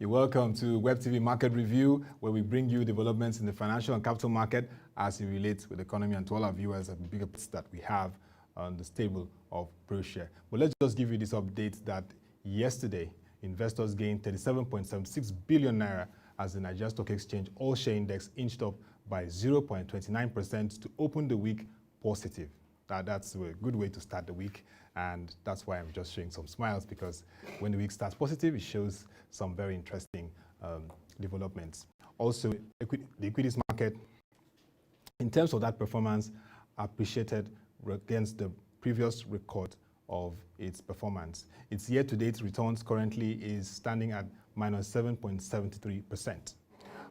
You're welcome to WebTV Market Review, where we bring you developments in the financial and capital market as it relates with the economy, and to all our viewers at the bigger bets that we have on the stable of Proshare. But let's just give you this update that yesterday, investors gained 37.76 billion naira as the Nigerian Stock Exchange All-Share Index inched up by 0.29% to open the week positive. That's a good way to start the week, and that's why I'm just showing some smiles, because when the week starts positive, it shows some very interesting developments. Also, the equities market, in terms of that performance, appreciated against the previous record of its performance. Its year-to-date returns currently is standing at minus 7.73%.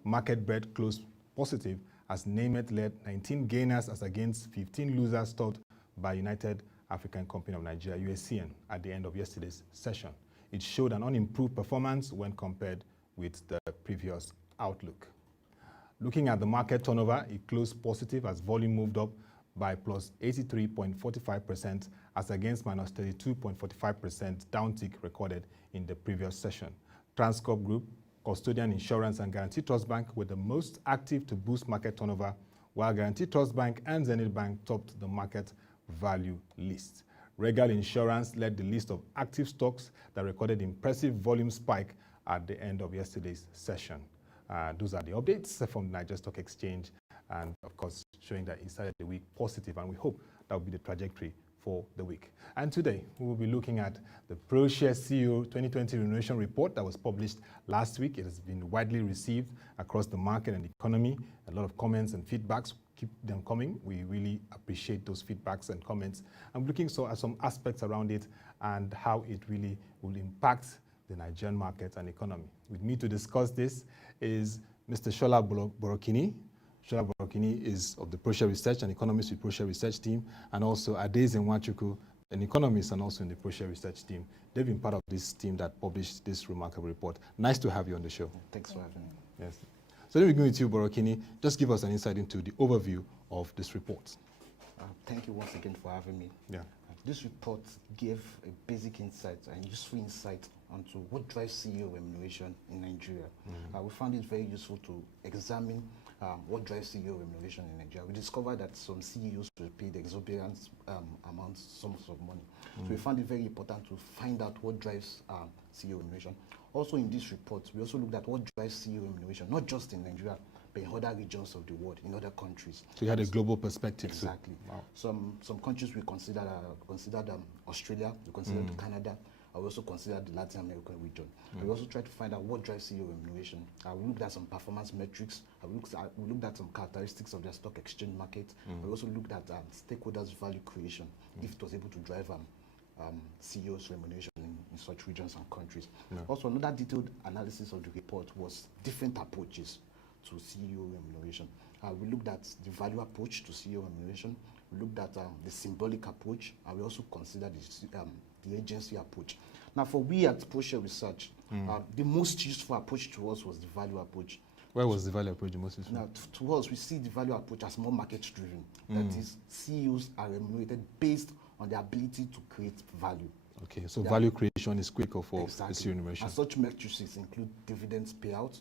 Market breadth closed positive as NAMET led 19 gainers as against 15 losers topped by United African Company of Nigeria, UACN, at the end of yesterday's session. It showed an unimproved performance when compared with the previous outlook. Looking at the market turnover, it closed positive as volume moved up by plus 83.45% as against minus 32.45% downtick recorded in the previous session. Transcorp Group, Custodian Insurance and Guarantee Trust Bank were the most active to boost market turnover, while Guarantee Trust Bank and Zenith Bank topped the market value list. Regal Insurance led the list of active stocks that recorded impressive volume spike at the end of yesterday's session. Those are the updates from the Nigerian Stock Exchange, and of course showing that it started the week positive, and we hope that will be the trajectory for the week. And today we will be looking at the Proshare CEO 2020 Remuneration Report that was published last week. It has been widely received across the market and the economy. A lot of comments and feedbacks. Keep them coming. We really appreciate those feedbacks and comments. I'm looking at some aspects around it and how it really will impact the Nigerian market and economy. With me to discuss this is Mr. Borokinni. Shareholder Borokinni is of the Proshare Research and economist with Proshare Research Team, and also Adaeze Nwachukwu, an economist and also in the Proshare Research Team. They've been part of this team that published this remarkable report. Nice to have you on the show. Thanks for having me. Yes. So let me begin with you, Borokinni. Just give us an insight into the overview of this report. Thank you once again for having me. Yeah. This report gave a basic insight and useful insight onto what drives CEO remuneration in Nigeria. We found it very useful to examine what drives CEO remuneration in Nigeria. We discovered that some CEOs were paid exorbitant amounts, sums of money. So we found it very important to find out what drives CEO remuneration. Also in this report, we also looked at what drives CEO remuneration, not just in Nigeria, but in other regions of the world, in other countries. So you had a global perspective. Exactly. Wow. Some countries we considered Australia, we considered Canada, and we also considered the Latin American region. We also tried to find out what drives CEO remuneration. We looked at some performance metrics. We looked at some characteristics of the stock exchange market. We also looked at stakeholders' value creation, if it was able to drive CEO's remuneration in such regions and countries. Also, another detailed analysis of the report was different approaches to CEO remuneration. We looked at the value approach to CEO remuneration. We looked at the symbolic approach, and we also considered the agency approach. Now, for we at Proshare Research, the most useful approach to us was the value approach. Where was the value approach the most useful? Now, to us, we see the value approach as more market-driven. That is, CEOs are remunerated based on the ability to create value. Okay, so value creation is quicker for exactly. CEO remuneration. And such metrics include dividends payout,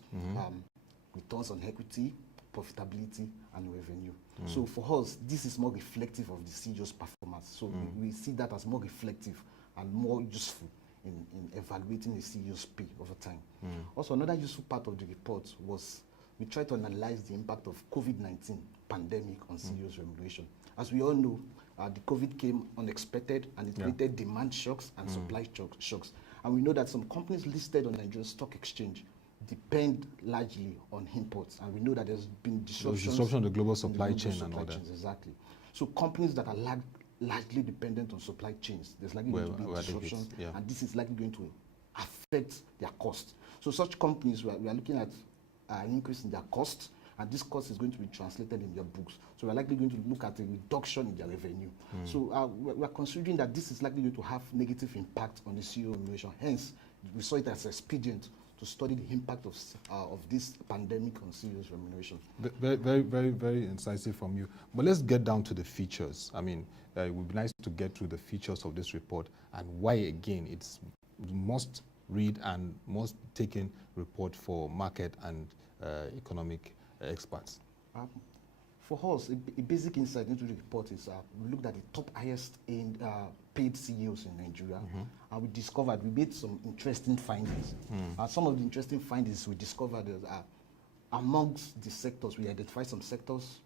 returns on equity, profitability, and revenue. So for us, this is more reflective of the CEO's performance. So we see that as more reflective and more useful in evaluating the CEO's pay over time. Also, another useful part of the report was we tried to analyze the impact of COVID-19 pandemic on CEO's remuneration. As we all know, the COVID came unexpected, and it created demand shocks and supply shocks. And we know that some companies listed on the Nigerian Stock Exchange depend largely on imports, and we know that there's been disruption of the global supply chain and all that. Exactly. So companies that are largely dependent on supply chains, there's likely going to be disruption, and this is likely going to affect their cost. So such companies, we are looking at an increase in their cost, and this cost is going to be translated in their books. So we're likely going to look at a reduction in their revenue. So we're considering that this is likely going to have negative impact on the CEO remuneration. Hence, we saw it as expedient to study the impact of this pandemic on CEO's remuneration. Very, very, very, very incisive from you. But let's get down to the features. I mean, it would be nice to get through the features of this report and why, again, it's most read and most taken report for market and economic experts? For us, a basic insight into the report is we looked at the top highest paid CEOs in Nigeria, and we discovered, we made some interesting findings. Some of the interesting findings we discovered is amongst the sectors, we identified some sectors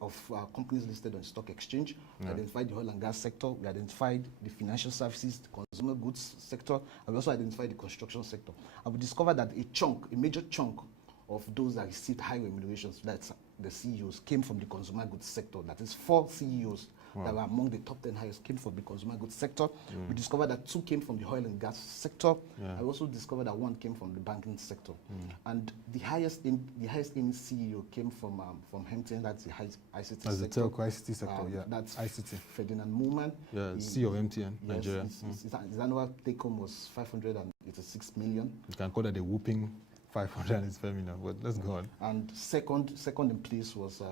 of companies listed on the stock exchange. We identified the oil and gas sector, we identified the financial services, the consumer goods sector, and we also identified the construction sector. And we discovered that a major chunk of those that received high remunerations, that's the CEOs, came from the consumer goods sector. That is 4 CEOs that were among the top 10 highest came from the consumer goods sector. We discovered that 2 came from the oil and gas sector. I also discovered that 1 came from the banking sector. And the highest in CEO came from MTN, that's the ICT sector. That's the telco ICT sector, That's ICT. Ferdinand Moolman. CEO of MTN, Nigeria. His annual take-home was 586 million. You can call that a whooping 500 is familiar, but let's go on. And second in place was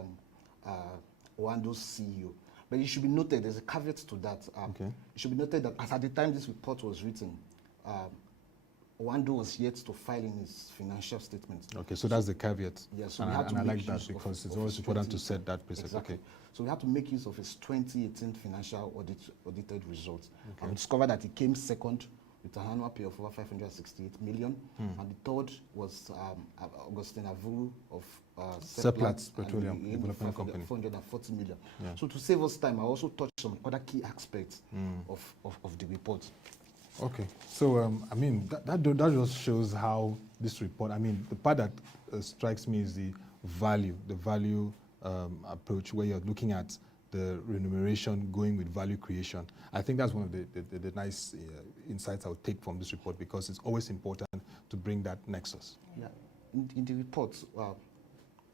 Owando's CEO. But it should be noted, there's a caveat to that. It should be noted that as at the time this report was written, Owando was yet to file in his financial statements. Okay, so that's the caveat. Yeah, so and I like that because it's always important to set that precedent. Exactly. Okay. So we had to make use of his 2018 financial audited results. And we discovered that he came second with an annual pay of over 568 million. And the third was Augustine Avuru of Seplat Petroleum Development Company. 440 million. So to save us time, I also touched on other key aspects of the report. Okay, so I mean, that just shows how this report, I mean, the part that strikes me is the value approach, where you're looking at the remuneration going with value creation. I think that's one of the nice insights I'll take from this report, because it's always important to bring that nexus. Yeah, in the report,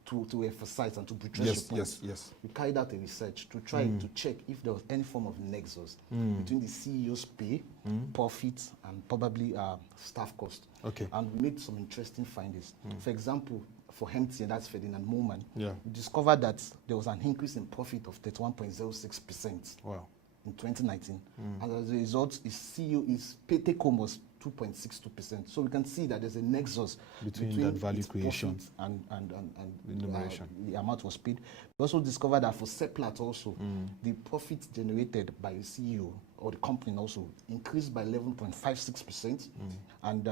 to emphasize and to buttress your points, we carried out a research to try to check if there was any form of nexus between the CEO's pay, profits, and probably staff cost. Okay. And we made some interesting findings. For example, for MTN, that's Ferdinand Moolman, we discovered that there was an increase in profit of 31.06% in 2019. And as a result, his CEO, his pay take-home was 2.62%. So we can see that there's a nexus between that value creation and remuneration. The amount was paid. We also discovered that for Seplat also, the profit generated by the CEO or the company also increased by 11.56%, and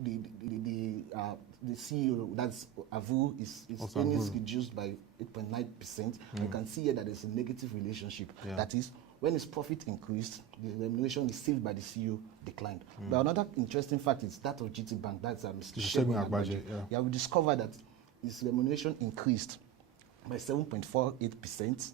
the CEO, that's Avu, is earnings reduced by 8.9%. You can see here that there's a negative relationship. That is, when his profit increased, the remuneration received by the CEO declined. But another interesting fact is that of GT Bank, that's Mr. Shareholder. We discovered that his remuneration increased by 7.48%.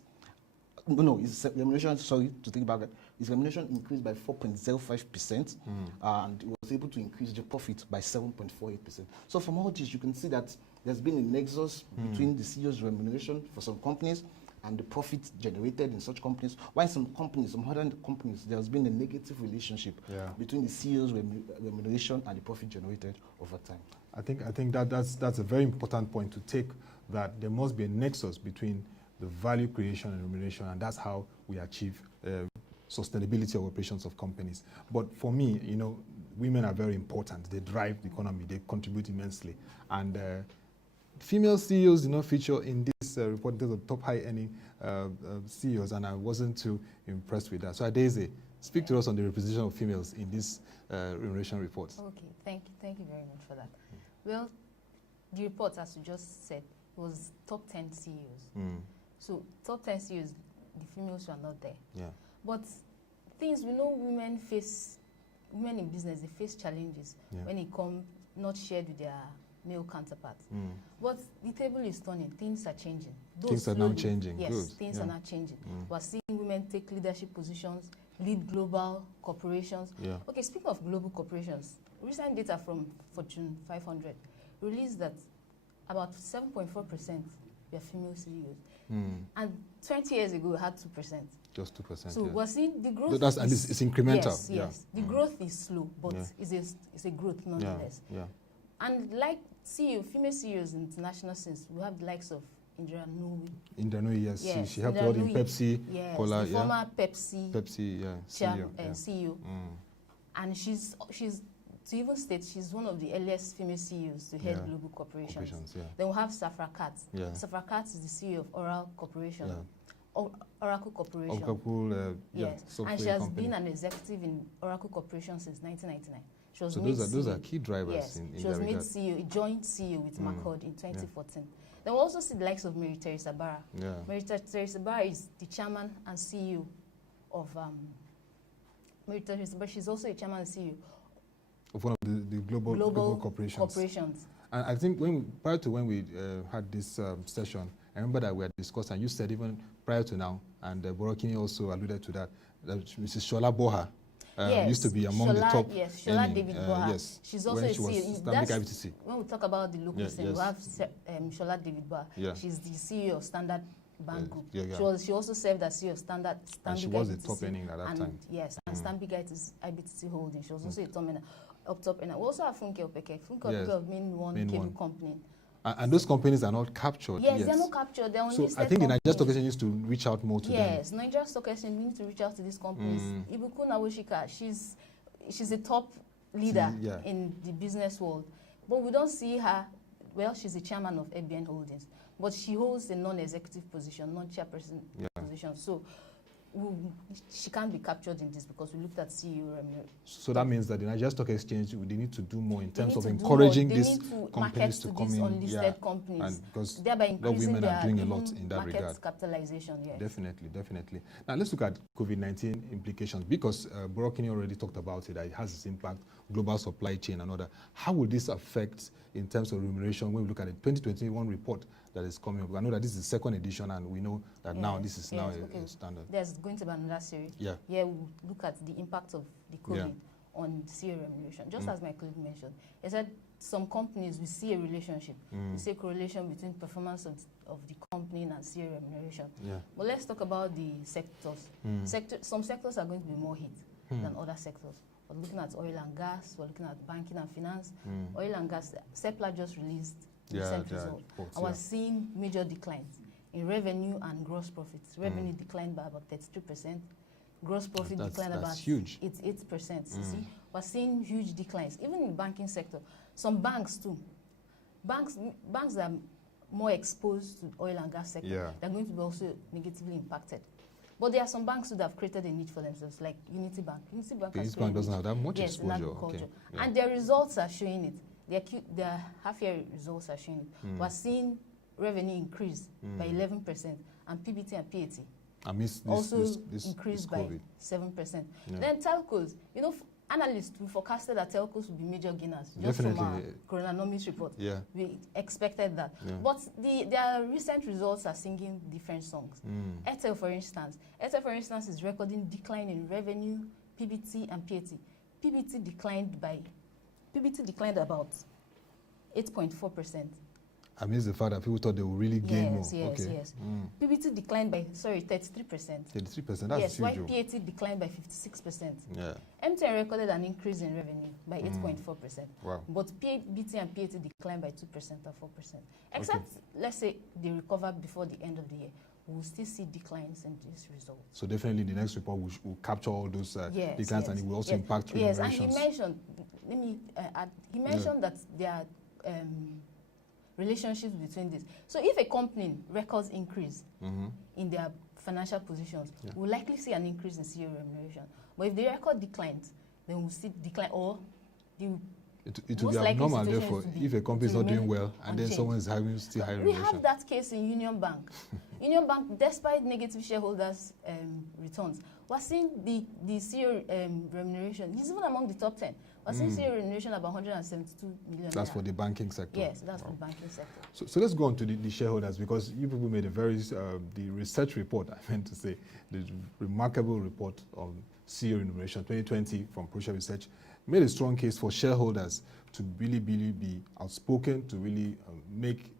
No, his remuneration, sorry, to take back, his remuneration increased by 4.05%, and he was able to increase the profit by 7.48%. So from all this, you can see that there's been a nexus between the CEO's remuneration for some companies and the profit generated in such companies. While in some companies, some other companies, there's been a negative relationship between the CEO's remuneration and the profit generated over time. I think that's a very important point to take, that there must be a nexus between the value creation and remuneration, and that's how we achieve sustainability of operations of companies. But for me, you know, women are very important. They drive the economy. They contribute immensely. And female CEOs do not feature in this report. There's a top high-earning CEOs, and I wasn't too impressed with that. So Adaeze, speak to us on the representation of females in this remuneration report. Okay, thank you very much for that. Well, the report, as you just said, was top 10 CEOs. So top 10 CEOs, the females were not there. But things we know, women in business, they face challenges when it comes not shared with their male counterparts. But the table is turning. Things are changing. Things are now changing. Yes, Good. Things are now changing. We're seeing women take leadership positions, lead global corporations. Okay, speaking of global corporations, recent data from Fortune 500 released that about 7.4% were female CEOs. And 20 years ago, we had 2%. Just 2%. So we're seeing the growth. That's, and it's incremental. Yes. The growth is slow, but it's a growth nonetheless. And like female CEOs in international sense, we have the likes of Indra Nooyi. Indra Nooyi, yes. She helped out in Pepsi. Yes, Cola, the former Pepsi CEO. CEO. And she's to even state, she's one of the earliest female CEOs to head global corporations. Then we have Safra Katz. Safra Katz is the CEO of Oracle Corporation. Oracle Corporation. Oracle, yes, and she has been an executive in Oracle Corporation since 1999. She was so those are key drivers. Yes, in she was made CEO, joint CEO with McCord in 2014. Then we also see the likes of Mary Teresa Barra. Mary Teresa Barra is the chairman and CEO of Mary Teresa Barra. She's also a chairman and CEO of one of the global corporations. And I think prior to when we had this session, I remember that we had discussed, and you said even prior to now, and Borokinni also alluded to that Mrs. Shola Boha used to be among the top. Yes, Shola David Boha. Yes, she's also a CEO. When we talk about the local scene, we have Shola David Boha. She's the CEO of Standard Bank Group. She also served as CEO of Standard. And she was a top earning at that time. Yes, and Stanbic IBTC Holding. She was also a top earner. We also have Funke Opeke. Funke Opeke being one cable company. And those companies are not captured. Yes, they're not captured. They're so I think the Nigeria Stock Exchange needs to reach out more to them. Yes, Nigeria Stock Exchange needs to reach out to these companies. Ibukun Awoshika, she's a top leader in the business world, but we don't see her. Well, she's the chairman of ABN Holdings, but she holds a non-executive position, non-chairperson position. So she can't be captured in this because we looked at CEO Remuneration. So that means that the Nigeria Stock Exchange, they need to do more in terms of encouraging these companies to come in. Unlisted companies. And because thereby increasing women are doing a lot in that regard. Capitalization, yes. Definitely. Now let's look at COVID-19 implications, because Borokinni already talked about it, that it has its impact, global supply chain and other. How will this affect in terms of remuneration when we look at the 2021 report that is coming up? I know that this is the second edition, and we know that now this is now a standard. There's going to be another series. Here we'll look at the impact of the COVID on CEO remuneration. Just as my colleague mentioned, he said some companies, we see a relationship. We see a correlation between performance of the company and CEO remuneration. But let's talk about the sectors. Some sectors are going to be more hit than other sectors. We're looking at oil and gas, we're looking at banking and finance. Oil and gas, Seplat just released recent results. And we're seeing major declines in revenue and gross profits. Revenue declined by about 32%. Gross profit declined about 8%. You see, we're seeing huge declines, even in the banking sector. Some banks too. Banks that are more exposed to oil and gas sector, they're going to be also negatively impacted. But there are some banks that have created a niche for themselves, like Unity Bank. Unity Bank doesn't have that much exposure. In agriculture. And their results are showing it. Their half-year results are showing it. We're seeing revenue increase by 11%, and PBT and PAT also increased by 7%. Then telcos, analysts, we forecasted that telcos would be major gainers. Just from our Coronanomics report. We expected that. But their recent results are singing different songs. Airtel, for instance. Is recording decline in revenue, PBT, and PAT. PBT declined about 8.4%. I mean, the fact that people thought they would really gain more. Yes. PBT declined by 33%. 33%. That's huge. While PAT declined by 56%. MTN recorded an increase in revenue by 8.4%. Wow. But PBT and PAT declined by 2% and 4%. Except, let's say, they recover before the end of the year. We'll still see declines in these results. So definitely the next report will capture all those declines, and it will also impact remunerations. And he mentioned, he mentioned that there are relationships between this. So if a company records increase in their financial positions, we'll likely see an increase in CEO remuneration. But if they record declines, then we'll see decline, or it will be abnormal, therefore, if a company is not doing well and then someone is still high remuneration. We have that case in Union Bank. Union Bank, despite negative shareholders' returns, we're seeing the CEO remuneration. He's even among the top 10. We're seeing CEO remuneration about 172 million. That's for the banking sector. Yes, that's for the banking sector. So let's go on to the shareholders, because you people made a very, the research report, I meant to say, the remarkable report on CEO remuneration 2020 from Proshare Research made a strong case for shareholders to really be outspoken, to really make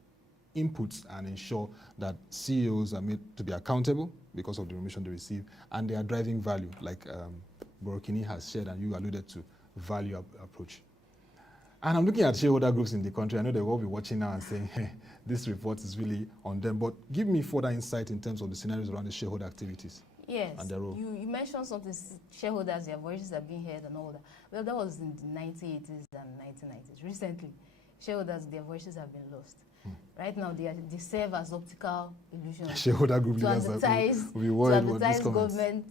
inputs and ensure that CEOs are made to be accountable because of the remuneration they receive, and they are driving value, like Borokinni has shared and you alluded to, value approach. And I'm looking at shareholder groups in the country. I know they will be watching now and saying, hey, this report is really on them. But give me further insight in terms of the scenarios around the shareholder activities. Yes, and their role. you mentioned something, shareholders, their voices are being heard and all that. Well, that was in the 1980s and 1990s. Recently, shareholders, their voices have been lost. Right now, they serve as optical illusions Shareholder group to leaders advertise, will be worried about these government,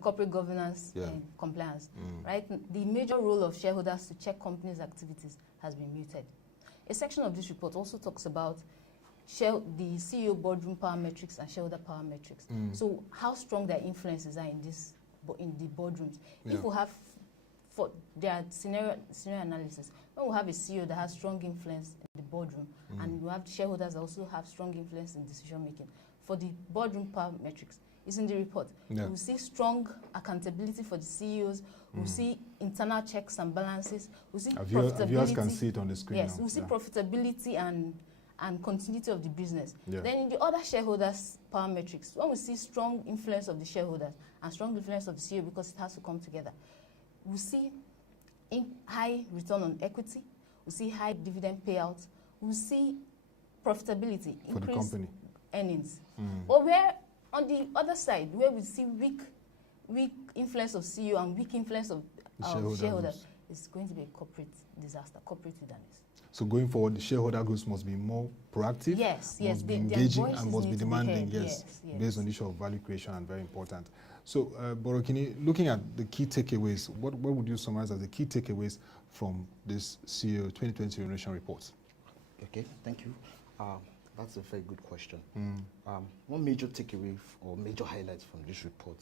corporate governance and compliance. Right, the major role of shareholders to check companies' activities has been muted. A section of this report also talks about the CEO boardroom power metrics and shareholder power metrics. So how strong their influences are in the boardrooms. If we have, for their scenario analysis, when we have a CEO that has strong influence in the boardroom, and we have shareholders that also have strong influence in decision making, for the boardroom power metrics, it's in the report. Yeah. We'll see strong accountability for the CEOs. We'll see internal checks and balances. We'll see profitability. Viewers can see it on the screen. Yes, now. we'll see profitability and continuity of the business. Yeah. Then in the other shareholders' power metrics, when we see strong influence of the shareholders and strong influence of the CEO, because it has to come together, we see high return on equity, we see high dividend payouts, we see profitability, for the company, earnings. But where on the other side, where we see weak influence of CEO and weak influence of shareholders, it's going to be a corporate disaster, corporate wilderness. So going forward, the shareholder groups must be more proactive, must be engaging, and must be demanding, based on the issue of value creation, and very important. So, Borokinni, looking at the key takeaways, what would you summarize as the key takeaways from this CEO 2020 Remuneration Report? Okay, thank you. That's a very good question. One major takeaway or major highlights from this report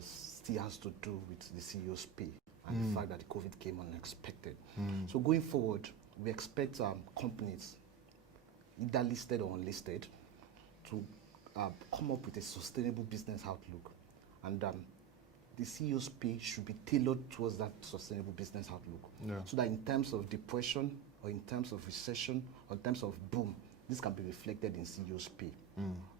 still has to do with the CEO's pay and the fact that COVID came unexpected. So going forward, we expect companies, either listed or unlisted, to come up with a sustainable business outlook. And the CEO's pay should be tailored towards that sustainable business outlook. So that in terms of depression, or in terms of recession, or in terms of boom, this can be reflected in CEO's pay.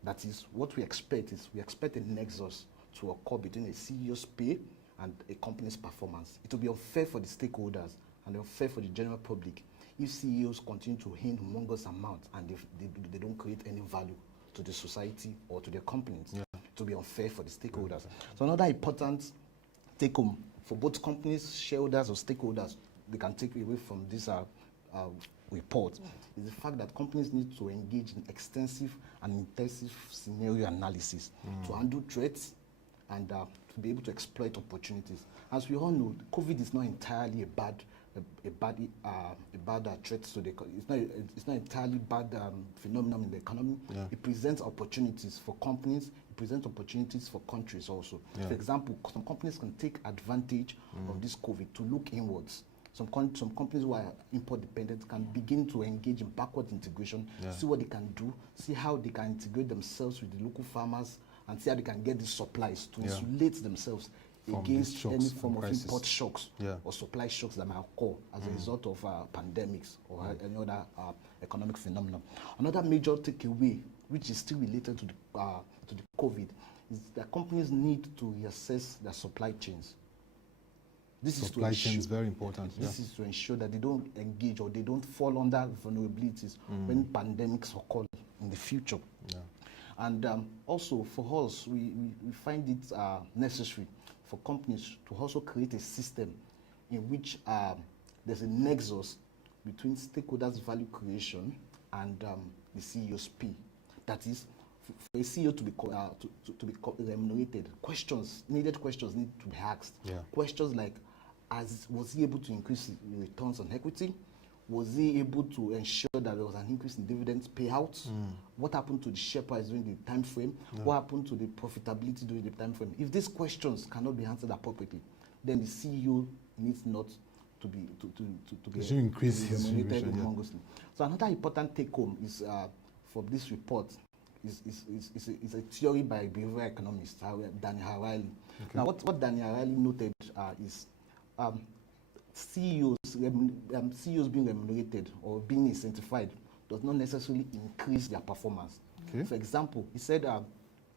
That is, what we expect is, we expect a nexus to occur between a CEO's pay and a company's performance. It will be unfair for the stakeholders and unfair for the general public if CEOs continue to earn humongous amounts and they don't create any value to the society or to their companies. It will be unfair for the stakeholders. So another important take-home for both companies, shareholders or stakeholders, they can take away from this report is the fact that companies need to engage in extensive and intensive scenario analysis to handle threats and to be able to exploit opportunities. As we all know, COVID is not entirely a bad threat to the economy. It's not entirely bad phenomenon in the economy. It presents opportunities for companies. It presents opportunities for countries also. For example, some companies can take advantage of this COVID to look inwards. Some companies who are import dependent can begin to engage in backward integration, see what they can do, see how they can integrate themselves with the local farmers, and see how they can get the supplies to insulate themselves against any form of import shocks or supply shocks that might occur as a result of pandemics or any other economic phenomenon. Another major takeaway, which is still related to the COVID, is that companies need to reassess their supply chains. Supply chain is very important. This is to ensure that they don't engage or they don't fall under vulnerabilities when pandemics occur in the future. And also for us, we find it necessary for companies to also create a system in which there's a nexus between stakeholders' value creation and the CEO's pay. That is, for a CEO to be remunerated, needed questions need to be asked. Questions like, was he able to increase returns on equity? Was he able to ensure that there was an increase in dividends payouts? What happened to the share price during the time frame? What happened to the profitability during the time frame? If these questions cannot be answered appropriately, then the CEO needs not to be remunerated humongously. So another important take-home is for this report is a theory by behavioral economist Daniel Harari. Now, what Daniel Harari noted is CEOs being remunerated or being incentivized does not necessarily increase their performance. For example, he said...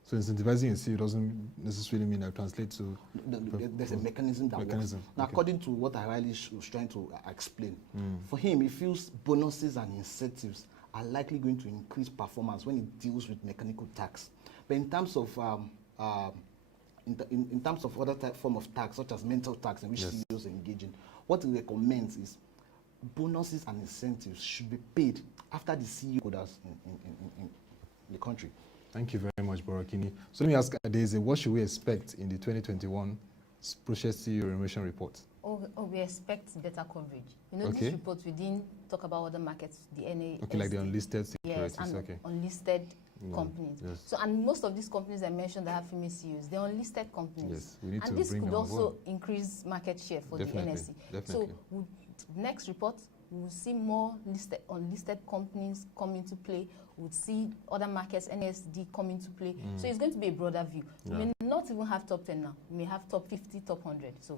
so incentivizing a CEO doesn't necessarily mean that translates to... There's a mechanism that works. Now, according to what Harari was trying to explain, for him, he feels bonuses and incentives are likely going to increase performance when it deals with mechanical tasks. But in terms of in terms of other form of tax, such as mental tax, in which CEOs engage in, what it recommends is bonuses and incentives should be paid after the CEO holders in the country. Thank you very much, Borokinni. So let me ask Adaeze, what should we expect in the 2021 Proshare CEO Remuneration Report? We expect better coverage. You know, this report, we didn't talk about other markets, the NA. Okay, like the unlisted securities. Yes, and unlisted companies. Yes. So, and most of these companies I mentioned that have female CEOs, they're unlisted companies. Yes, we need and to this bring could them also increase market share for the NSE. Definitely. So, next report, we'll see more unlisted companies come into play. We'll see other markets, NSD, come into play. So it's going to be a broader view. We may not even have top 10 now. We may have top 50, top 100. So,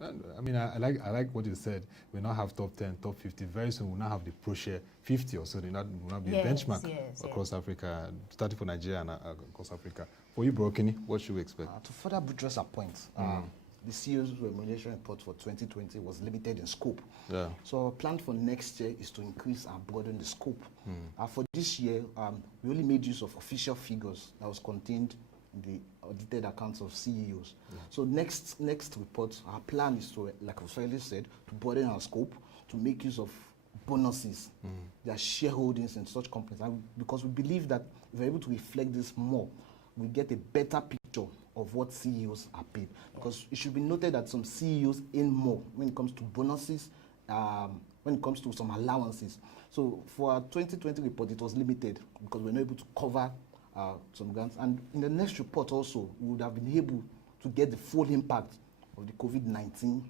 I mean, I like what you said. We now have top 10, top 50. Very soon we'll now have the Proshare 50 or so. They will not be a benchmark across Africa, starting for Nigeria and across Africa. For you, Borokinni, what should we expect? To further buttress our point, the CEO's Remuneration Report for 2020 was limited in scope. Yeah. So our plan for next year is to increase and broaden the scope. For this year, we only made use of official figures that was contained in the audited accounts of CEOs. So next report, our plan is to, like I already said, to broaden our scope, to make use of bonuses, their shareholdings in such companies. And because we believe that if we're able to reflect this more, we get a better picture of what CEOs are paid. Because it should be noted that some CEOs earn more when it comes to bonuses, when it comes to some allowances. So for our 2020 report, it was limited because we're not able to cover some grants. And in the next report also, we would have been able to get the full impact of the COVID-19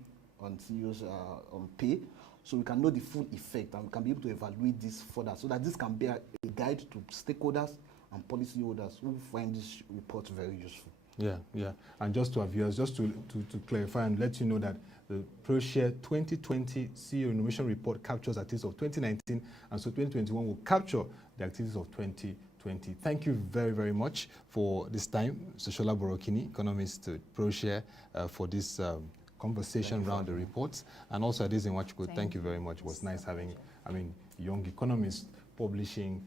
on CEOs on pay. So we can know the full effect and we can be able to evaluate this further so that this can be a guide to stakeholders and policyholders who find this report very useful. Yeah. And just to our viewers, just to clarify and let you know that the Proshare 2020 CEO Remuneration Report captures activities of 2019, and so 2021 will capture the activities of 2020. Thank you very, very much for this time, Adesola Borokinni, economist to Proshare, for this conversation around the reports, and also Adaeze Nwachukwu. Thank you very much. It was nice having, young economists publishing,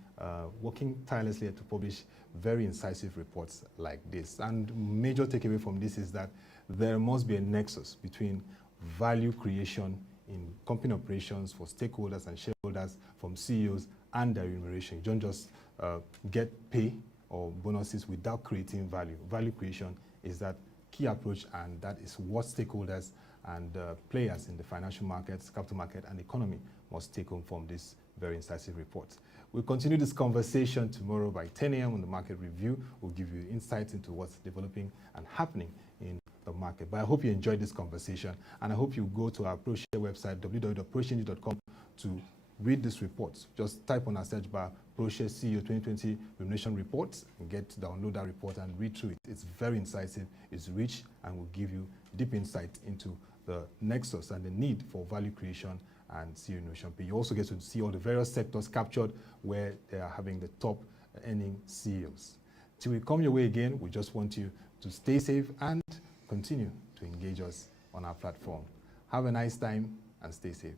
working tirelessly to publish very incisive reports like this. And major takeaway from this is that there must be a nexus between value creation in company operations for stakeholders and shareholders from CEOs and their remuneration. You don't just get pay or bonuses without creating value. Value creation is that key approach, and that is what stakeholders and players in the financial markets, capital market, and economy must take home from this very incisive report. We'll continue this conversation tomorrow by 10 a.m. on the Market Review. We'll give you insights into what's developing and happening in the market. But I hope you enjoyed this conversation, and I hope you go to our Proshare website, www.proshareng.com, to read this report. Just type on our search bar, Proshare CEO 2020 Remuneration Report, and download that report and read through it. It's very incisive, it's rich, and will give you deep insight into the nexus and the need for value creation and CEO remuneration. You also get to see all the various sectors captured where they are having the top earning CEOs. Till we come your way again, we just want you to stay safe and continue to engage us on our platform. Have a nice time and stay safe.